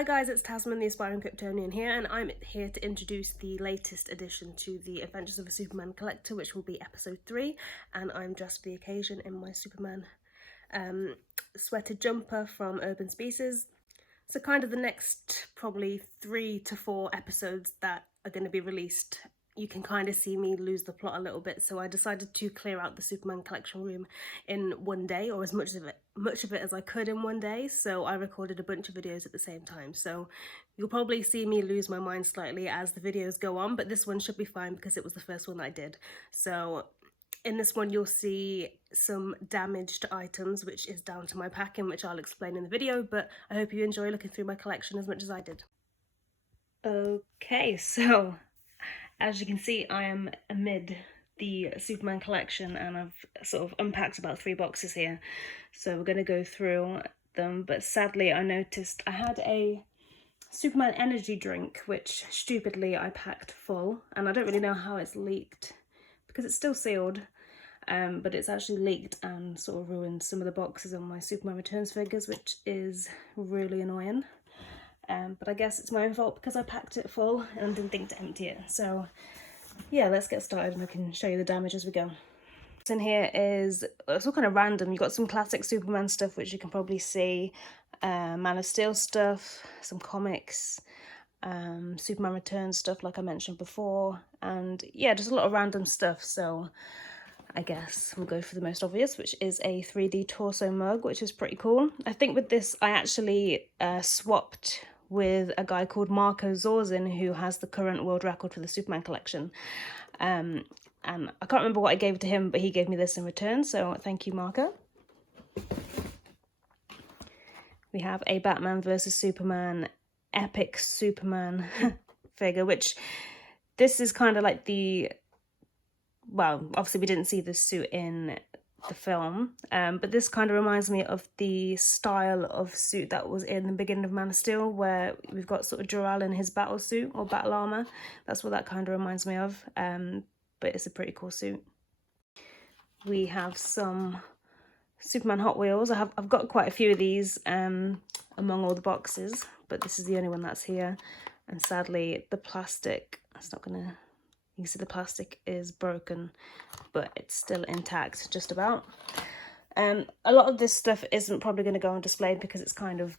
Hi guys, it's Tasman, the Aspiring Kryptonian here, and I'm here to introduce the latest addition to the Adventures of a Superman Collector, which will be episode 3, and I'm dressed for the occasion in my Superman sweated jumper from Urban Species. So kind of the next probably 3 to 4 episodes that are going to be released, you can kind of see me lose the plot a little bit, so I decided to clear out the Superman collection room in one day, or as much of it as I could in one day. So I recorded a bunch of videos at the same time, so you'll probably see me lose my mind slightly as the videos go on, but this one should be fine because it was the first one that I did. So in this one you'll see some damaged items, which is down to my packing, which I'll explain in the video, but I hope you enjoy looking through my collection as much as I did. Okay, so as you can see, I am amid the Superman collection, and I've sort of unpacked about 3 boxes here. So we're going to go through them, but sadly I noticed I had a Superman energy drink, which stupidly I packed full, and I don't really know how it's leaked because it's still sealed, but it's actually leaked and sort of ruined some of the boxes on my Superman Returns figures, which is really annoying. But I guess it's my own fault because I packed it full and didn't think to empty it. So yeah, let's get started and I can show you the damage as we go. What's in here is, it's all kind of random. You've got some classic Superman stuff, which you can probably see, Man of Steel stuff, some comics, Superman Returns stuff like I mentioned before, and yeah, just a lot of random stuff. So I guess we'll go for the most obvious, which is a 3D torso mug, which is pretty cool. I think with this I actually swapped with a guy called Marco Zorzin, who has the current world record for the Superman collection. And I can't remember what I gave to him, but he gave me this in return, so thank you, Marco. We have a Batman vs Superman epic Superman figure, which this is kind of like the, well, obviously we didn't see this suit in the film, but this kind of reminds me of the style of suit that was in the beginning of Man of Steel, where we've got sort of Jor-El in his battle suit or battle armor. That's what that kind of reminds me of, but it's a pretty cool suit. We have some Superman Hot Wheels. I've got quite a few of these among all the boxes, but this is the only one that's here, and sadly the plastic, that's not gonna, you can see the plastic is broken, but it's still intact, just about. A lot of this stuff isn't probably going to go on display because it's kind of,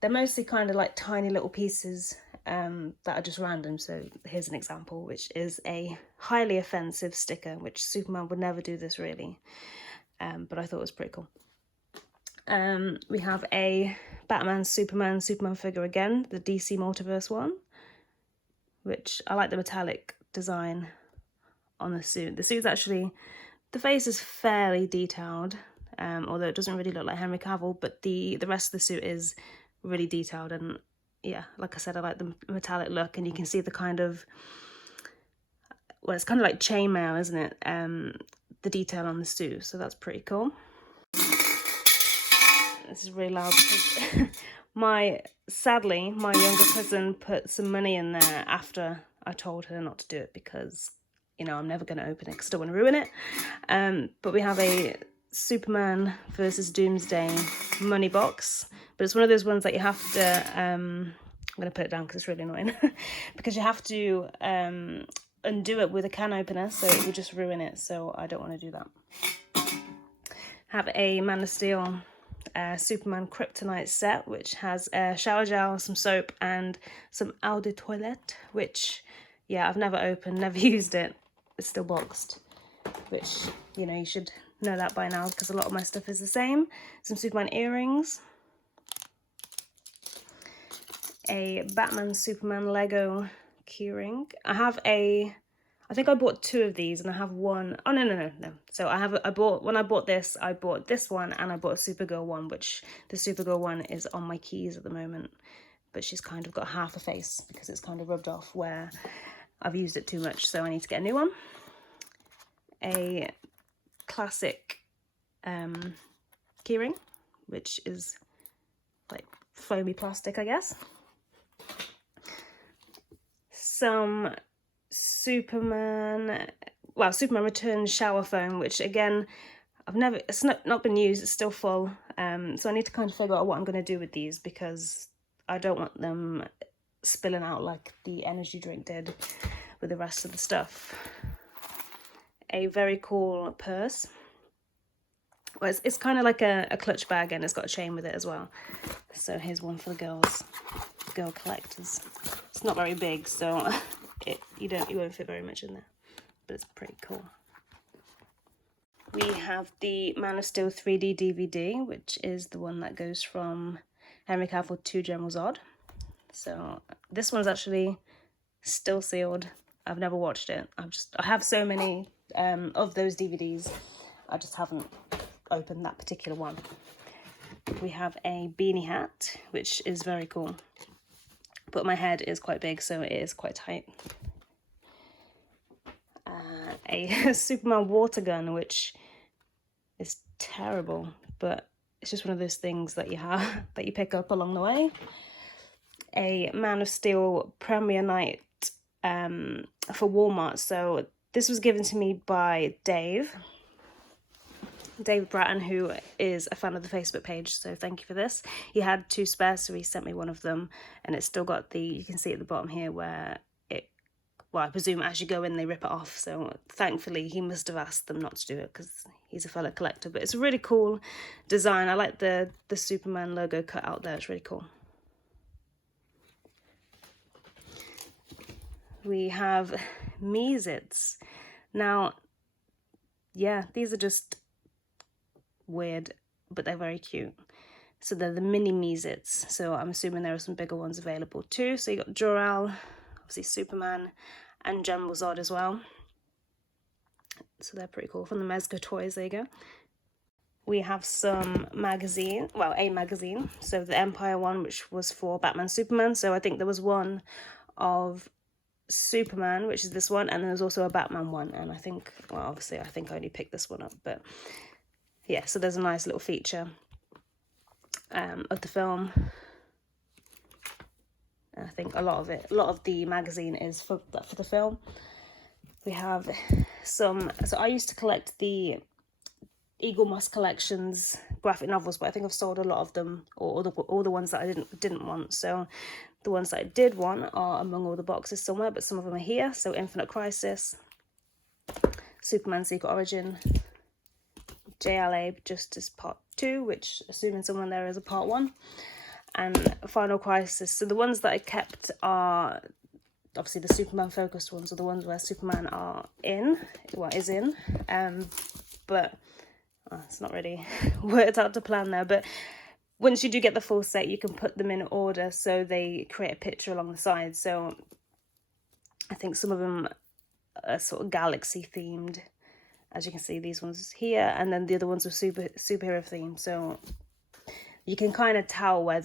they're mostly kind of like tiny little pieces that are just random. So here's an example, which is a highly offensive sticker, which Superman would never do this really, but I thought it was pretty cool. We have a Batman Superman figure again, the DC Multiverse one, which I like the metallic design on the suit. The suit's actually, the face is fairly detailed, although it doesn't really look like Henry Cavill, but the rest of the suit is really detailed, and yeah, like I said, I like the metallic look, and you can see the kind of, well, it's kind of like chainmail, isn't it? The detail on the suit, so that's pretty cool. This is really loud because sadly, my younger cousin put some money in there after I told her not to do it because, you know, I'm never going to open it because I don't want to ruin it. But we have a Superman versus Doomsday Money Box, but it's one of those ones that you have to, I'm going to put it down because it's really annoying, because you have to undo it with a can opener, so it would just ruin it, so I don't want to do that. Have a Man of Steel Superman Kryptonite Set, which has a shower gel, some soap, and some eau de toilette, which, yeah, I've never opened, never used it. It's still boxed, which, you know, you should know that by now because a lot of my stuff is the same. Some Superman earrings. A Batman Superman Lego keyring. I think I bought 2 of these, and I have one. Oh no. So when I bought this one, and I bought a Supergirl one, which the Supergirl one is on my keys at the moment, but she's kind of got half a face because it's kind of rubbed off where I've used it too much, so I need to get a new one. A classic keyring, which is like foamy plastic, I guess. Some Superman Returns shower foam, which again, it's not been used, it's still full, so I need to kind of figure out what I'm going to do with these because I don't want them spilling out like the energy drink did with the rest of the stuff. A very cool purse. Well, it's kind of like a clutch bag, and it's got a chain with it as well. So here's one for the girl collectors. It's not very big, so you won't fit very much in there, but it's pretty cool. We have the Man of Steel 3D DVD, which is the one that goes from Henry Cavill to General Zod. So this one's actually still sealed. I've never watched it. I have so many of those DVDs. I just haven't opened that particular one. We have a beanie hat, which is very cool, but my head is quite big, so it is quite tight. A Superman water gun, which is terrible, but it's just one of those things that you have that you pick up along the way. A Man of Steel premiere night for Walmart. So this was given to me by David Bratton, who is a fan of the Facebook page, so thank you for this. He had 2 spare, so he sent me one of them, and it's still got you can see at the bottom here where well, I presume as you go in they rip it off, so thankfully he must have asked them not to do it because he's a fellow collector. But it's a really cool design. I like the Superman logo cut out there, it's really cool. We have Meezits. Now, yeah, these are just weird, but they're very cute. So they're the mini Meezits, so I'm assuming there are some bigger ones available too. So you got Jor-El, obviously Superman, and General Zod as well. So they're pretty cool. From the Mezco Toys, there you go. We have some magazine, well, a magazine. So the Empire one, which was for Batman, Superman. So I think there was one of Superman, which is this one, and there's also a Batman one. And I think, well, obviously I think I only picked this one up, but yeah, so there's a nice little feature of the film. I think a lot of the magazine is for the film. We have some, so I used to collect the Eagle Moss Collections graphic novels, but I think I've sold a lot of them, or all the ones that I didn't want. So the ones that I did want are among all the boxes somewhere, but some of them are here. So Infinite Crisis, Superman Secret Origin, JLA Justice Part 2, which assuming someone there is a Part 1, and Final Crisis. So the ones that I kept are obviously the Superman focused ones, are the ones where Superman is in, but it's not really worked out to plan there. But once you do get the full set, you can put them in order, so they create a picture along the side. So I think some of them are sort of galaxy themed, as you can see, these ones here, and then the other ones are superhero themed. So you can kind of tell where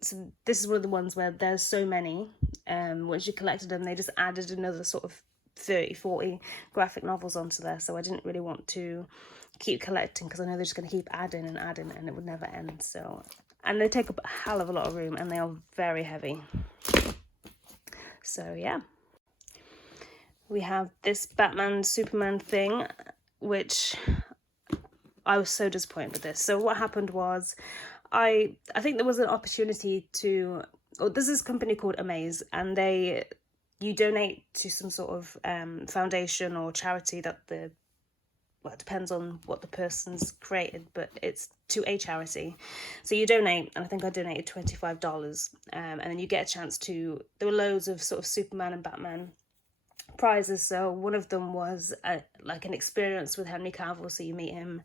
so this is one of the ones where there's so many, once you collected them, they just added another sort of 30-40 graphic novels onto there. So I didn't really want to keep collecting, because I know they're just going to keep adding, and it would never end. So, and they take up a hell of a lot of room, and they are very heavy. So yeah, we have this Batman Superman thing, which I was so disappointed with this. So what happened was, I think there was an opportunity to, there's this company called Amaze, and you donate to some sort of foundation or charity that it depends on what the person's created, but it's to a charity. So you donate, and I think I donated $25, and then you get a chance there were loads of sort of Superman and Batman prizes. So one of them was like an experience with Henry Cavill, so you meet him,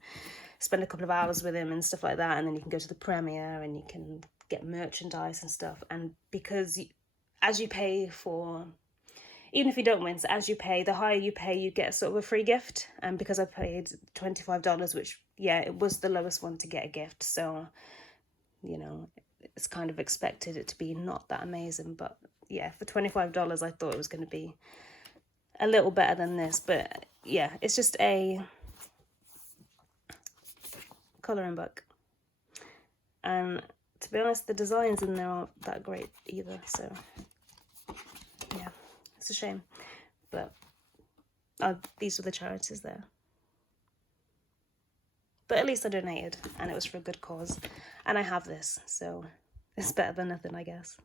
spend a couple of hours with him and stuff like that, and then you can go to the premiere and you can get merchandise and stuff. And because as you pay for, even if you don't win, so as you pay, the higher you pay, you get sort of a free gift. And because I paid $25, which, yeah, it was the lowest one to get a gift, so, you know, it's kind of expected it to be not that amazing. But yeah, for $25 I thought it was going to be a little better than this. But yeah, it's just a colouring book, and to be honest, the designs in there aren't that great either, so yeah, it's a shame. But these were the charities there, but at least I donated, and it was for a good cause, and I have this, so It's better than nothing, I guess.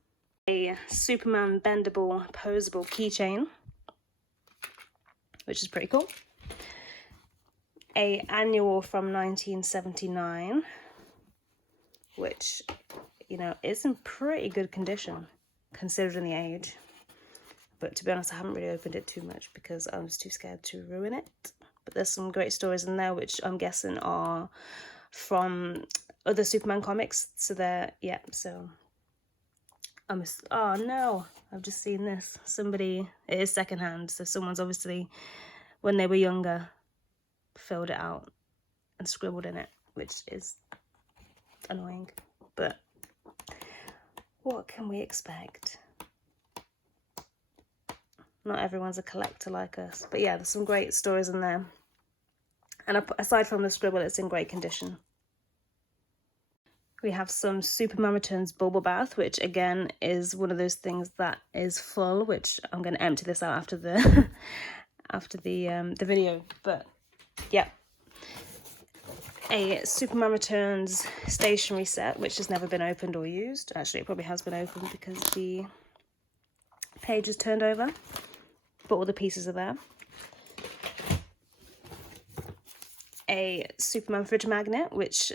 A Superman Bendable Poseable Keychain, which is pretty cool. A annual from 1979, which, you know, is in pretty good condition considering the age. But to be honest, I haven't really opened it too much because I was too scared to ruin it. But there's some great stories in there, which I'm guessing are from other Superman comics. So they're, yeah, so oh no, I've just seen this. Somebody, it is secondhand, so someone's obviously, when they were younger, filled it out and scribbled in it, which is annoying. But what can we expect? Not everyone's a collector like us. But yeah, there's some great stories in there. And aside from the scribble, it's in great condition. We have some Superman Returns Bubble Bath, which again is one of those things that is full, which I'm going to empty this out after the the video. But yeah, a Superman Returns stationery set, which has never been opened or used. Actually, it probably has been opened because the page is turned over, but all the pieces are there. A Superman fridge magnet, which,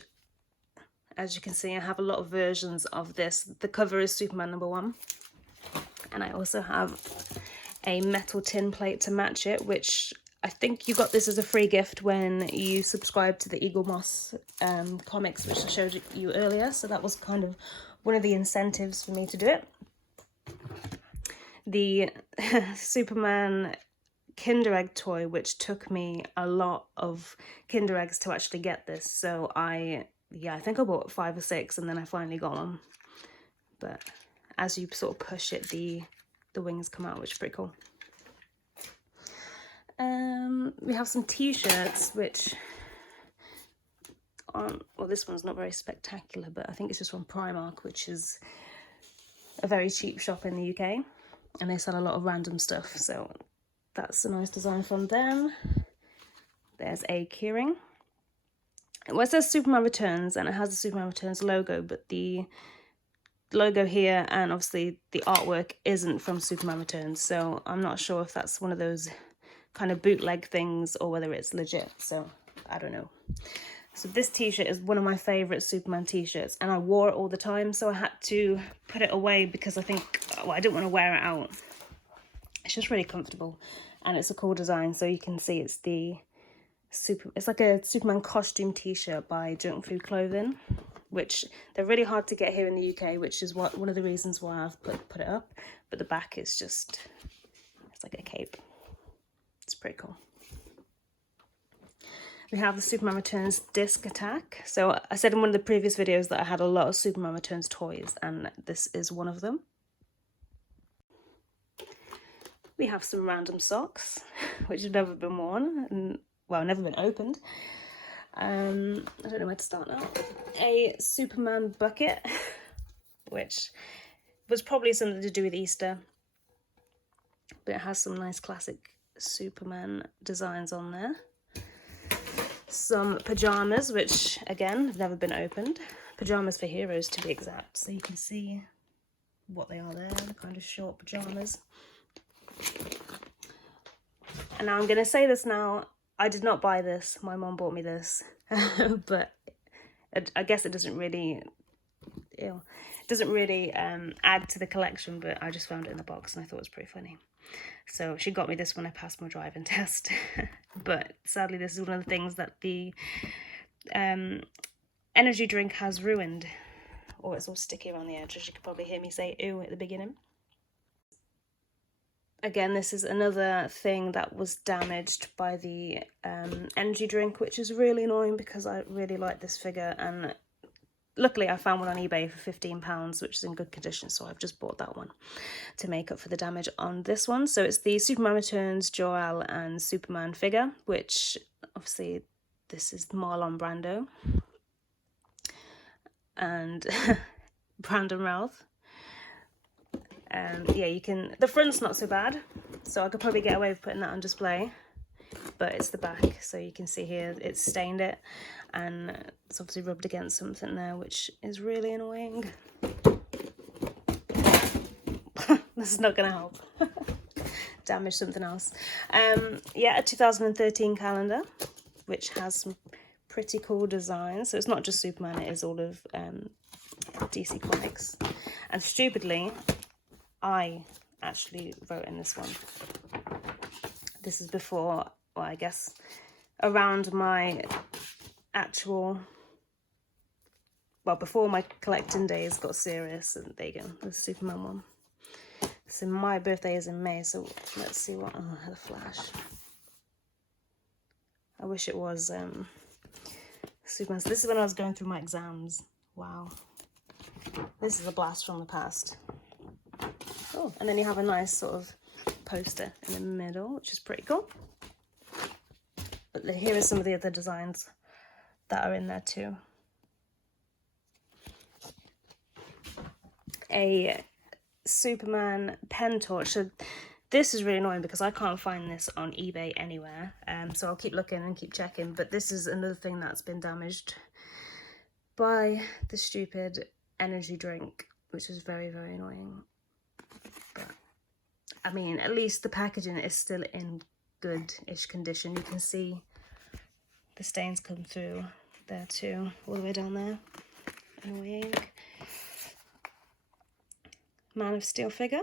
as you can see, I have a lot of versions of this. The cover is Superman #1. And I also have a metal tin plate to match it, which I think you got this as a free gift when you subscribed to the Eagle Moss comics, which I showed you earlier. So that was kind of one of the incentives for me to do it. The Superman Kinder Egg toy, which took me a lot of Kinder Eggs to actually get this. So I think I bought 5 or 6 and then I finally got one. But as you sort of push it, the wings come out, which is pretty cool. We have some t-shirts, which aren't, well, this one's not very spectacular, but I think it's just from Primark, which is a very cheap shop in the UK, and they sell a lot of random stuff, so that's a nice design from them. There's a Keyring. Well, it says Superman Returns, and it has the Superman Returns logo, but the logo here and obviously the artwork isn't from Superman Returns, so I'm not sure if that's one of those kind of bootleg things or whether it's legit, so I don't know. So this t-shirt is one of my favourite Superman t-shirts, and I wore it all the time, so I had to put it away because I think, well, I didn't want to wear it out. It's just really comfortable, and it's a cool design. So you can see it's it's like a Superman costume t-shirt by Junk Food Clothing, which they're really hard to get here in the UK, which is one of the reasons why I've put it up. But the back is just, it's like a cape. It's pretty cool. We have the Superman Returns Disc Attack. So I said in one of the previous videos that I had a lot of Superman Returns toys, and this is one of them. We have some random socks, which have never been worn, and, well, never been opened. I don't know where to start now. A Superman bucket, which was probably something to do with Easter, but it has some nice classic Superman designs on there. Some pajamas, which again have never been opened. Pajamas for heroes, to be exact. So you can see what they are there, the kind of short pajamas. And now I'm going to say this now, I did not buy this, my mom bought me this, but I guess it doesn't really, add to the collection, but I just found it in the box and I thought it was pretty funny. So she got me this when I passed my driving test, but sadly this is one of the things that the energy drink has ruined, or it's all sticky around the edge, as you could probably hear me say ew at the beginning. Again, this is another thing that was damaged by the energy drink, which is really annoying because I really like this figure, and luckily I found one on eBay for £15, which is in good condition, so I've just bought that one to make up for the damage on this one. So it's the Superman Returns Jor-El and Superman figure, which obviously this is Marlon Brando and Brandon Routh. Yeah, you can, the front's not so bad, so I could probably get away with putting that on display, but it's the back, so you can see here it's stained it, and it's obviously rubbed against something there, which is really annoying. This is not going to help. Damage something else. Yeah, a 2013 calendar, which has some pretty cool designs. So it's not just Superman, it is all of DC Comics. And stupidly, I actually wrote in this one. This is before, well, I guess, around my actual, well, before my collecting days got serious. And there you go, the Superman one. So my birthday is in May, so let's see what, oh, I had a flash. I wish it was Superman. So this is when I was going through my exams. Wow. This is a blast from the past. Oh, and then you have a nice sort of poster in the middle, which is pretty cool. But here are some of the other designs that are in there too. A Superman pen torch. So this is really annoying because I can't find this on eBay anywhere. So I'll keep looking and keep checking. But this is another thing that's been damaged by the stupid energy drink, which is very, very annoying. But I mean, at least the packaging is still in good-ish condition. You can see the stains come through there too, all the way down there. Annoying. Man of Steel figure.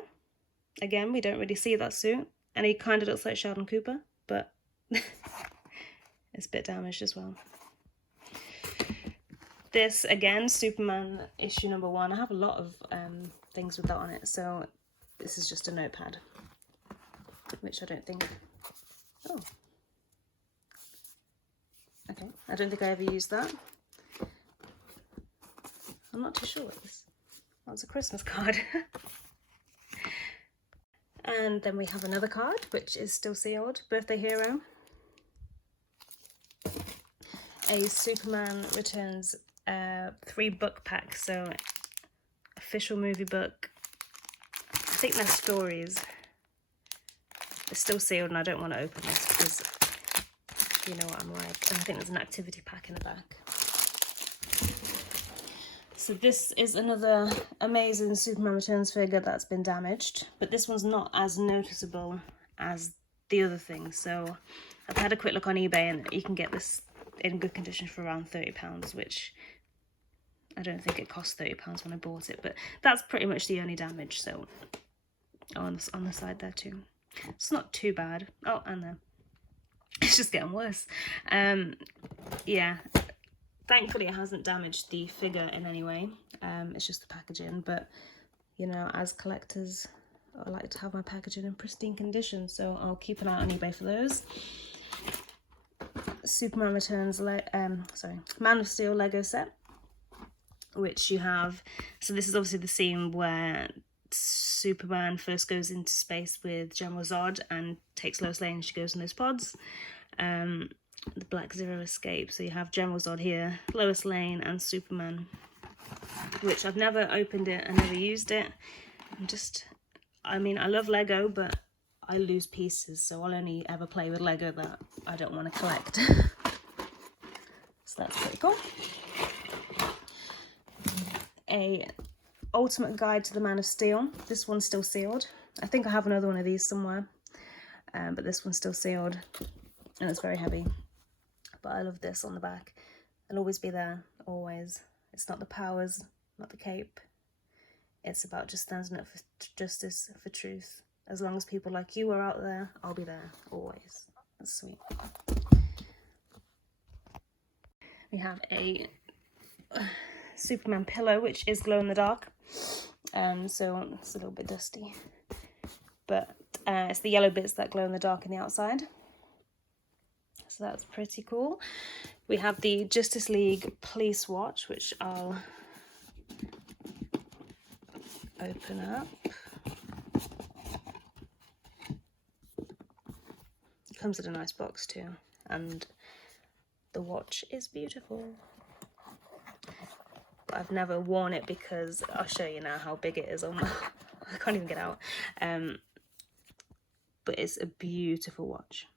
Again, we don't really see that suit, and he kind of looks like Sheldon Cooper, but it's a bit damaged as well. This, again, Superman issue #1. I have a lot of things with that on it, so this is just a notepad, which I don't think... Oh. Okay, I don't think I ever used that. I'm not too sure what this... That was a Christmas card. And then we have another card, which is still sealed. Birthday Hero. A Superman Returns 3-book pack. So, official movie book. I think they're stories. It's still sealed and I don't want to open this because you know what I'm like. And I think there's an activity pack in the back. So this is another amazing Superman Returns figure that's been damaged, but this one's not as noticeable as the other thing. So I've had a quick look on eBay and you can get this in good condition for around £30, which I don't think it cost £30 when I bought it, but that's pretty much the only damage. So on the side there too. It's not too bad. Oh, and there. It's just getting worse. Yeah. Thankfully, it hasn't damaged the figure in any way. It's just the packaging. But, you know, as collectors, I like to have my packaging in pristine condition. So I'll keep an eye on eBay for those. Superman Returns, Man of Steel Lego set. Which you have... So this is obviously the scene where Superman first goes into space with General Zod and takes Lois Lane and she goes in those pods. The Black Zero escape. So you have General Zod here, Lois Lane and Superman, which I've never opened it and never used it. I mean, I love Lego, but I lose pieces, so I'll only ever play with Lego that I don't want to collect. So that's pretty cool. A Ultimate Guide to the Man of Steel. This one's still sealed. I think I have another one of these somewhere, but this one's still sealed and it's very heavy. But I love this on the back. It'll always be there, always. It's not the powers, not the cape. It's about just standing up for justice, for truth. As long as people like you are out there, I'll be there, always. That's sweet. We have a Superman pillow, which is glow in the dark. So it's a little bit dusty. But it's the yellow bits that glow in the dark on the outside. So that's pretty cool. We have the Justice League Police Watch, which I'll open up. It comes in a nice box too, and the watch is beautiful. But I've never worn it because I'll show you now how big it is on my... I can't even get out. But it's a beautiful watch.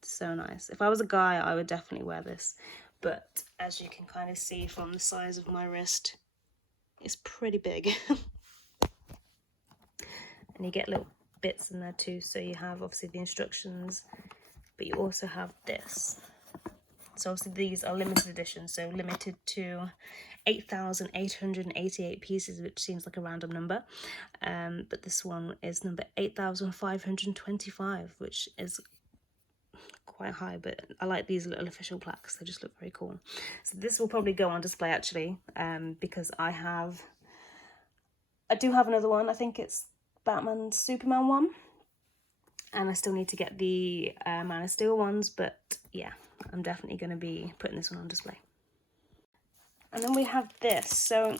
So nice. If I was a guy, I would definitely wear this, but as you can kind of see from the size of my wrist, it's pretty big. And you get little bits in there too. So you have obviously the instructions, but you also have this. So obviously these are limited edition, so limited to 8,888 pieces, which seems like a random number. But this one is number 8,525, which is quite high, but I like these little official plaques. They just look very cool. So this will probably go on display actually, because I do have another one. I think it's Batman Superman one. And I still need to get the Man of Steel ones, but yeah, I'm definitely going to be putting this one on display. And then we have this. So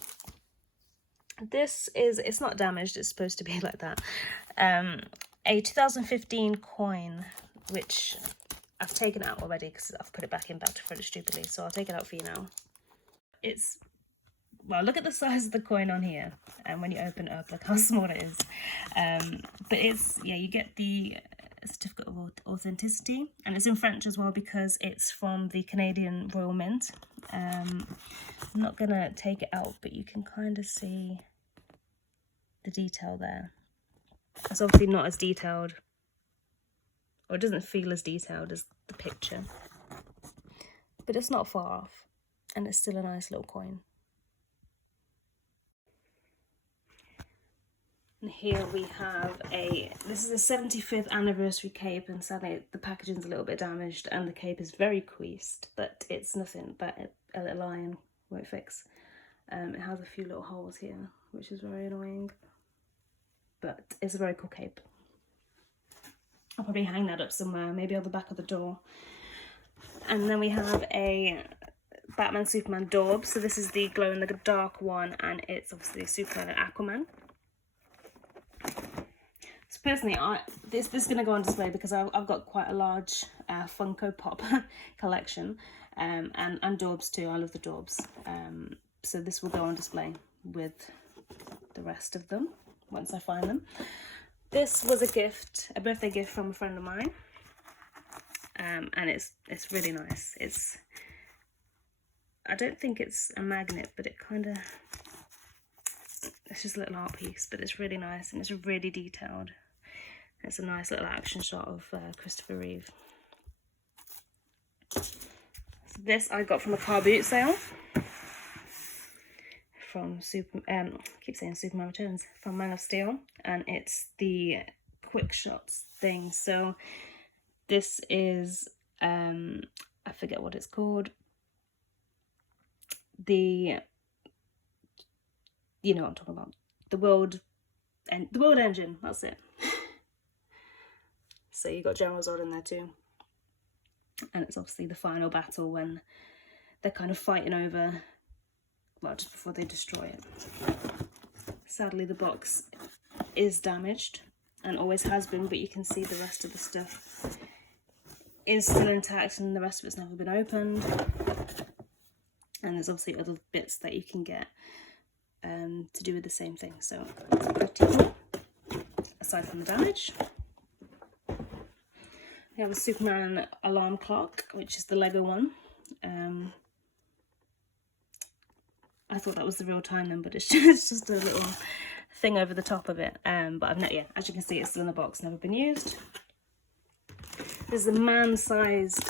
this is, it's not damaged, it's supposed to be like that. A 2015 coin, which I've taken out already because I've put it back in back to front stupidly, so I'll take it out for you now. It's, well, look at the size of the coin on here, and when you open it up, look how small it is. But it's, yeah, you get the certificate of authenticity, and it's in French as well because it's from the Canadian Royal Mint. I'm not gonna take it out, but you can kind of see the detail there. It's obviously not as detailed, or it doesn't feel as detailed as the picture, but it's not far off, and it's still a nice little coin. And here we have this is a 75th anniversary cape, and sadly the packaging's a little bit damaged and the cape is very creased, but it's nothing that a little iron won't fix. It has a few little holes here, which is very annoying, but it's a very cool cape. I'll probably hang that up somewhere, maybe on the back of the door. And then we have a Batman Superman Dorbz. So this is the glow in the dark one, and it's obviously Superman and Aquaman. So personally, this is going to go on display because I've got quite a large Funko Pop collection, and Dorbz too. I love the Dorbz. So this will go on display with the rest of them once I find them. This was a birthday gift from a friend of mine, and it's really nice. I don't think it's a magnet, but it's just a little art piece, but it's really nice and it's really detailed. It's a nice little action shot of Christopher Reeve. So this I got from a car boot sale from I keep saying Superman Returns, from Man of Steel, and it's the quick shots thing. So this is I forget what it's called. You know what I'm talking about. The world engine, that's it. So you got General Zod in there too. And it's obviously the final battle when they're kind of fighting over, well, just before they destroy it. Sadly, the box is damaged and always has been, but you can see the rest of the stuff is still intact and the rest of it's never been opened. And there's obviously other bits that you can get to do with the same thing, so it's pretty cool. Aside from the damage, we have a Superman alarm clock, which is the Lego one. I thought that was the real time then, but it's just a little thing over the top of it. But as you can see, it's still in the box, never been used. There's a man-sized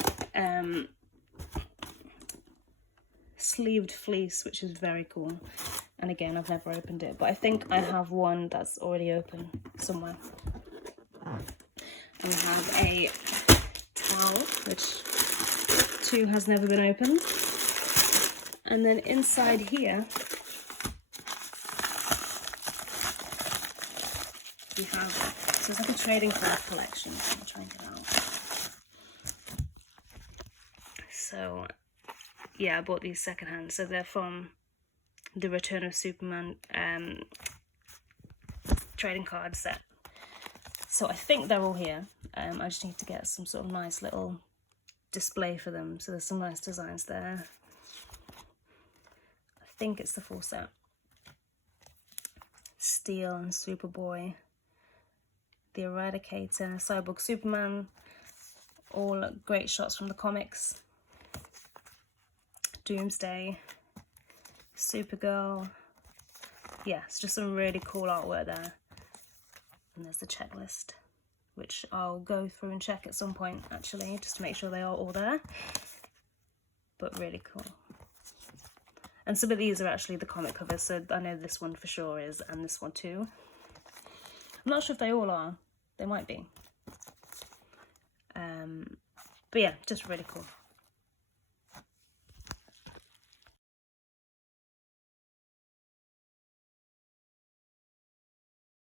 sleeved fleece, which is very cool. And again, I've never opened it, but I think I have one that's already open somewhere. And we have a towel, which too has never been opened. And then inside here, we have, so it's like a trading card collection. I'll try and get it out. So yeah, I bought these secondhand. So they're from the Return of Superman trading card set. So I think they're all here. I just need to get some sort of nice little display for them. So there's some nice designs there. I think it's the full set. Steel and Superboy, the Eradicator, Cyborg Superman, all great shots from the comics. Doomsday, Supergirl. Yeah, it's just some really cool artwork there. And there's the checklist, which I'll go through and check at some point actually, just to make sure they are all there. But really cool. And some of these are actually the comic covers, so I know this one for sure is, and this one too. I'm not sure if they all are. They might be. But yeah, just really cool.